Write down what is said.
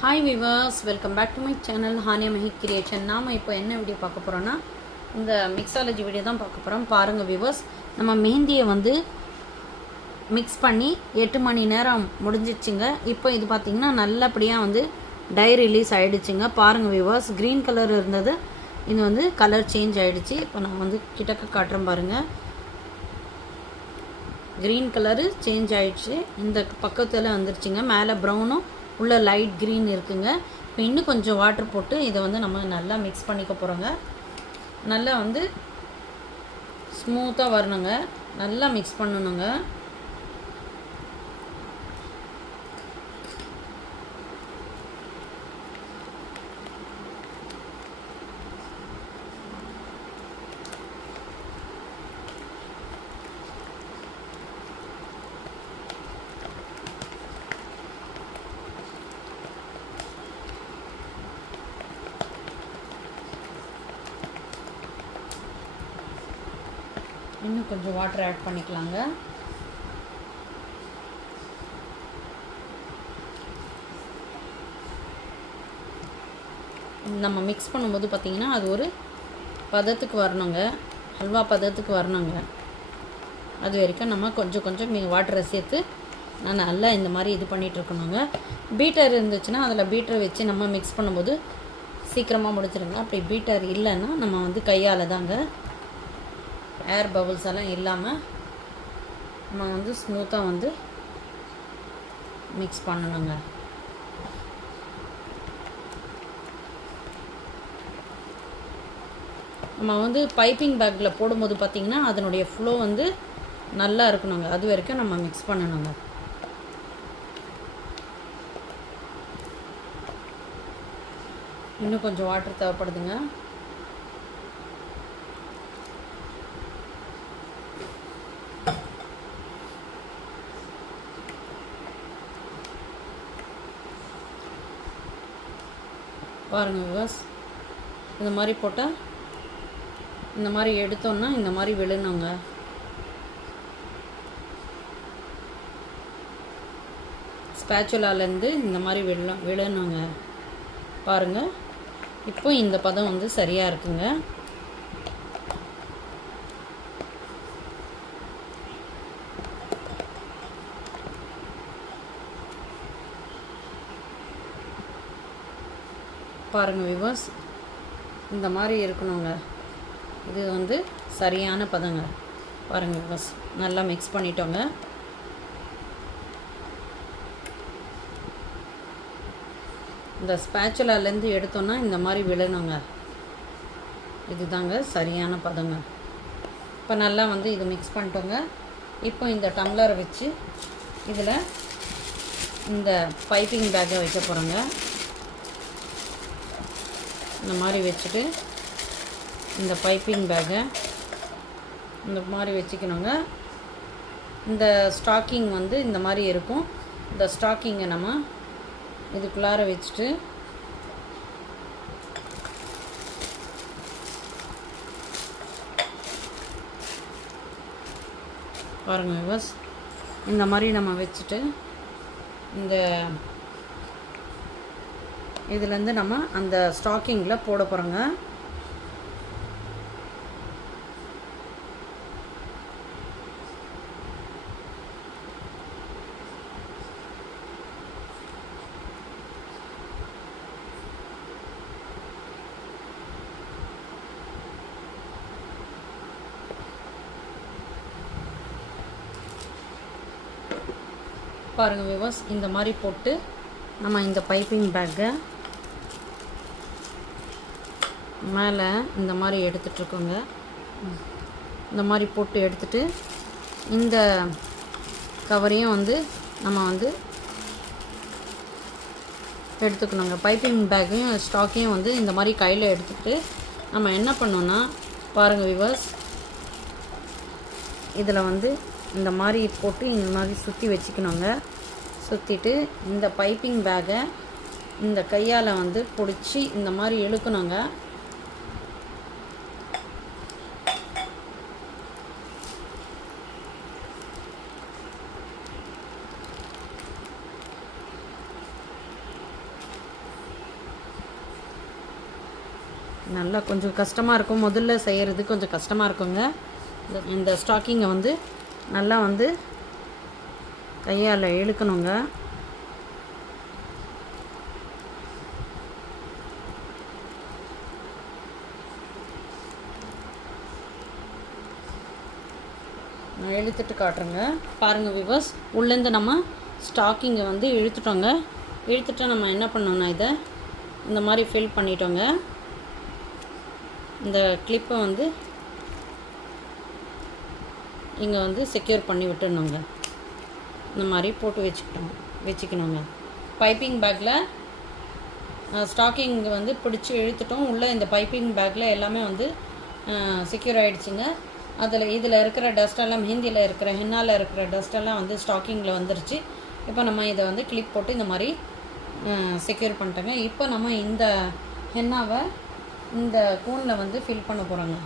Hi viewers, welcome back to my channel Haniya Mehak creation. நாம் இப்போ என்ன வீடியோ பார்க்க போகிறோன்னா, இந்த மிக்ஸாலஜி வீடியோ தான் பார்க்க போகிறோம். பாருங்கள் விவர்ஸ், நம்ம மெஹந்தியை வந்து மிக்ஸ் பண்ணி 8 மணி நேரம் முடிஞ்சிச்சுங்க. இப்போ இது பார்த்திங்கன்னா நல்லபடியாக வந்து டை ரிலீஸ் ஆகிடுச்சுங்க. பாருங்கள் விவர்ஸ், க்ரீன் கலர் இருந்தது, இது வந்து கலர் சேஞ்ச் ஆகிடுச்சு. இப்போ நான் வந்து கிட்டக்க காட்டுறேன் பாருங்கள். க்ரீன் கலரு சேஞ்ச் ஆகிடுச்சு, இந்த பக்கத்தில் வந்துருச்சுங்க. மேலே ப்ரௌனும் உள்ள லைட் க்ரீன் இருக்குங்க. இப்போ இன்னும் கொஞ்சம் வாட்டர் போட்டு இதை வந்து நம்ம நல்லா மிக்ஸ் பண்ணிக்க போகிறோங்க. நல்லா வந்து ஸ்மூத்தாக வரணுங்க, நல்லா மிக்ஸ் பண்ணணுங்க. இன்னும் கொஞ்சம் வாட்டர் ஆட் பண்ணிக்கலாங்க. நம்ம மிக்ஸ் பண்ணும்போது பார்த்திங்கன்னா அது ஒரு பதத்துக்கு வரணுங்க, ஹல்வா பதத்துக்கு வரணுங்க. அது வரைக்கும் நம்ம கொஞ்சம் கொஞ்சம் வாட்டரை சேர்த்து நான் நல்லா இந்த மாதிரி இது பண்ணிகிட்ருக்கணுங்க. பீட்டர் இருந்துச்சுன்னா அதில் பீட்டரை வச்சு நம்ம மிக்ஸ் பண்ணும்போது சீக்கிரமாக முடிச்சிடுங்க. அப்படி பீட்டர் இல்லைன்னா நம்ம வந்து கையால் தாங்க, ஏர் பபுள்ஸ் எல்லாம் இல்லாமல் நம்ம வந்து ஸ்மூத்தாக வந்து மிக்ஸ் பண்ணணுங்க. நம்ம வந்து பைப்பிங் பேக்கில் போடும்போது பார்த்திங்கன்னா அதனுடைய ஃப்ளோ வந்து நல்லா இருக்கணுங்க. அது வரைக்கும் நம்ம மிக்ஸ் பண்ணணுங்க. இன்னும் கொஞ்சம் வாட்டர் தேவைப்படுதுங்க. பாருங்கள் விவர்ஸ், இந்த மாதிரி போட்டால் இந்த மாதிரி எடுத்தோன்னா இந்த மாதிரி விழணுங்க. ஸ்பேச்சுலாலேருந்து இந்த மாதிரி விழணுங்க. பாருங்கள், இப்போ இந்த பதம் வந்து சரியாக இருக்குங்க. பாருங்கள் விவர்ஸ், இந்த மாதிரி இருக்கணுங்க. இது வந்து சரியான பதங்க. பாருங்கள் விவர்ஸ், நல்லா மிக்ஸ் பண்ணிட்டோங்க. இந்த ஸ்பேச்சுலாலேருந்து எடுத்தோன்னா இந்த மாதிரி விழணுங்க. இதுதாங்க சரியான பதங்க. இப்போ நல்லா வந்து இது மிக்ஸ் பண்ணிட்டோங்க. இப்போ இந்த டம்ளரை வச்சு இதில் இந்த பைப்பிங் பேக்கை வைக்க போகிறோங்க. இந்த மாதிரி வச்சுட்டு இந்த பைப்பிங் பேக்கை இந்த மாதிரி வச்சுக்கணுங்க. இந்த ஸ்டாக்கிங் வந்து இந்த மாதிரி இருக்கும். இந்த ஸ்டாக்கிங்கை நம்ம இதுக்குள்ளார வச்சுட்டு பாருங்கள் விவர்ஸ், இந்த மாதிரி நம்ம வச்சுட்டு இந்த இதுலேருந்து நம்ம அந்த ஸ்டாக்கிங்கில் போட போகிறோங்க. பாருங்கள் விவர்ஸ், இந்த மாதிரி போட்டு நம்ம இந்த பைப்பிங் பேக்கை மேலே இந்த மாதிரி எடுத்துகிட்ருக்கோங்க. இந்த மாதிரி போட்டு எடுத்துகிட்டு இந்த கவரையும் வந்து நம்ம வந்து எடுத்துக்கணுங்க. பைப்பிங் பேக்கையும் ஸ்டாக்கையும் வந்து இந்த மாதிரி கையில் எடுத்துகிட்டு நம்ம என்ன பண்ணோன்னா, பாருங்கள் விவர்ஸ், இதில் வந்து இந்த மாதிரி போட்டு இந்த மாதிரி சுற்றி வச்சுக்கணுங்க. சுற்றிட்டு இந்த பைப்பிங் பேக்கை இந்த கையால் வந்து பிடிச்சி இந்த மாதிரி இழுக்கணுங்க. நல்லா கொஞ்சம் கஷ்டமாக இருக்கும், முதல்ல செய்கிறது கொஞ்சம் கஷ்டமாக இருக்குங்க. இந்த ஸ்டாக்கிங்கை வந்து நல்லா வந்து கையால் இழுக்கணுங்க. நான் இழுத்துட்டு காட்டுறேங்க. பாருங்கள் வியூவர்ஸ், உள்ளேருந்து நம்ம ஸ்டாக்கிங்கை வந்து இழுத்துட்டோங்க. இழுத்துட்டு நம்ம என்ன பண்ணோம்னா இதை இந்த மாதிரி ஃபில் பண்ணிட்டோங்க. இந்த கிளிப்பை வந்து இங்கே வந்து செக்யூர் பண்ணி விட்டுடணுங்க. இந்த மாதிரி போட்டு வச்சுக்கணுங்க. பைப்பிங் பேக்கில் ஸ்டாக்கிங் வந்து பிடிச்சி இழுத்துட்டோம். உள்ளே இந்த பைப்பிங் பேக்கில் எல்லாமே வந்து செக்யூர் ஆகிடுச்சுங்க. இதில் இருக்கிற டஸ்ட்டெல்லாம், மெஹந்தியில் இருக்கிற ஹென்னாவில் இருக்கிற டஸ்ட்டெல்லாம் வந்து ஸ்டாக்கிங்கில் வந்துருச்சு. இப்போ நம்ம இதை வந்து கிளிப் போட்டு இந்த மாதிரி செக்யூர் பண்ணிட்டோங்க. இப்போ நம்ம இந்த ஹென்னாவை இந்த கோனில் வந்து ஃபில் பண்ண போகிறோங்க.